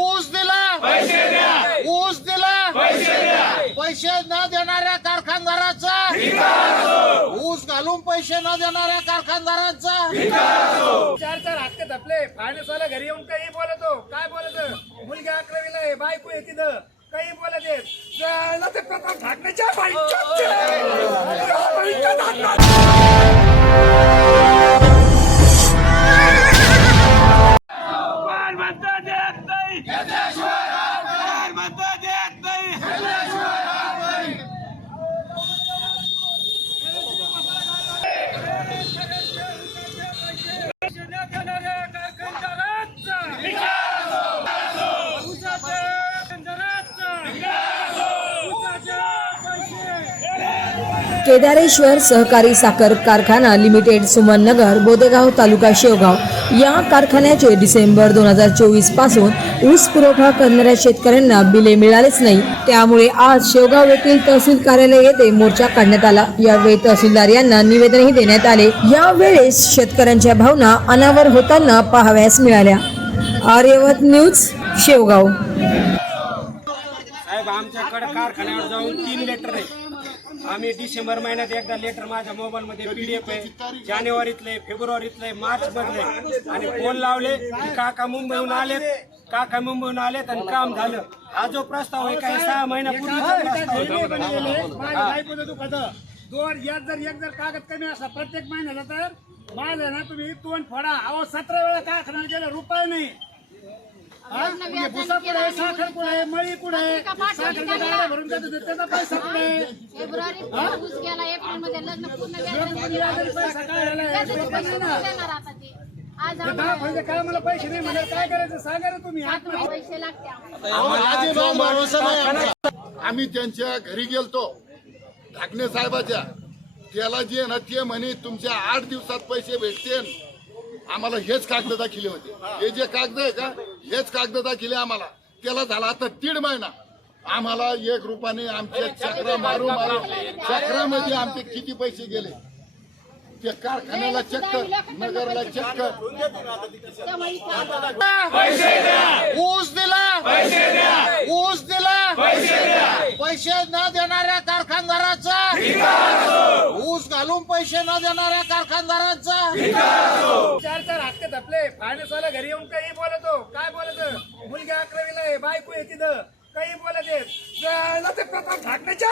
ऊस दिला. ऊस दिला. पैसे न देणाऱ्या कारखानदाराचा. ऊस घालून पैसे न देणाऱ्या कारखानदारांचा. चार चार हक्क धपले. फायनान्स वाला घरी येऊन काही बोलतो. काय बोलत? मुलगी अकरावीला आहे बायको आहे तिथं. काही बोलत आहेत. ते प्रताप ठाकरेच्या केदारेश्वर सहकारी साखर कारखाना लिमिटेड सुमन नगर बोदेगाव तालुका शेवगाव. या कारखान्याचे डिसेंबर दोन हजार चोवीसपासून ऊस पुरवठा करणाऱ्या शेतकऱ्यांना बिले मिळालेच नाही. त्यामुळे आज शेवगाव येथील तहसील कार्यालय येथे मोर्चा काढण्यात आला. यावेळी तहसीलदार यांना निवेदनही देण्यात आले. यावेळेस शेतकऱ्यांच्या भावना अनावर होताना पाहाव्यास मिळाल्या. आर्यवत न्यूज शेवगाव. आमच्याकडे कारखान्यावर जाऊन तीन लेटर आहे आम्ही डिसेंबर महिन्यात एकदा लेटर माझ्या मोबाईल मध्ये पीडीएफ आहे. जानेवारीतले फेब्रुवारीतले मार्च मधले आणि फोन लावले की काका मुंबईहून आलेत. काका मुंबईहून आलेत आणि काम झालं. हा जो प्रस्ताव आहे काही सहा आहे. दोन यात जर एक जर कागद कमी असला प्रत्येक महिन्याला तर. माझं ना तुम्ही तोंड फोडा. अहो सतरा वेळा कारखान्याला गेलं रुपये नाही. हा? म्हणजे भुसा कुठे आहे साखर कुठे आहे मळी कुठे आहे साखरच्या गाड्या भरून देतो त्याचा पैसा कुठे आहे फेब्रुवारी ऊस गेला एप्रिलमध्ये लग्न पूर्ण एप्रिलमध्ये पैसा काय झाला? त्याचे पैसे कुठे देणार आता ते. आज दहा आम्हाला म्हणजे काय मला पैसे नाही म्हणजे काय करायचं? सांगा ना तुम्ही. आत्म पैसे लागते आम्हाला. अहो, राजेभाऊ भरोसा नाही आमचा. आम्ही त्यांच्या घरी गेलतो. ढाकणे साहेबाच्या. त्याला जे ना ते म्हणे तुमच्या आठ दिवसात पैसे भेटतील. आम्हाला हेच कागद दाखिले होते. हे जे कागद आहे का हेच कागद दाखिले आम्हाला. त्याला झाला आता दीड महिना. आम्हाला एक रुपयाने आमचे चक्र मारू मारू चक्रामध्ये आमचे किती पैसे गेले? ते कारखान्याला चक्कर नगरला चक्कर ऊस दिला. ऊस दिला. पैसे न देणाऱ्या कारखानदाराचा. ऊस घालून पैसे न देणाऱ्या कारखानदारांचा. धपले फायनान्स वाला घरी येऊन काही बोलतो. काय बोलत? मुलगी अकरावीला आहे बायको आहे तिथं. काही बोलत. जायला ते प्रताप ठाकरेच्या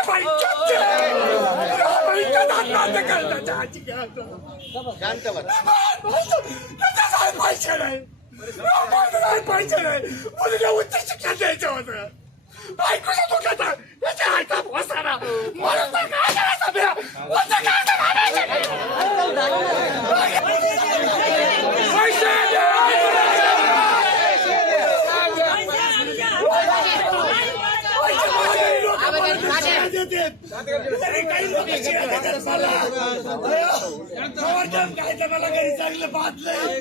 पैसे नाही पैसे नाही. मुलगा उच्च शिक्षण द्यायचं होतं बायकोच्या दुखात याच्या हातात बसारा म्हणून तर काय करायचं बे? उच्च काय करायचं? मला घरी चांगलं बांधलंय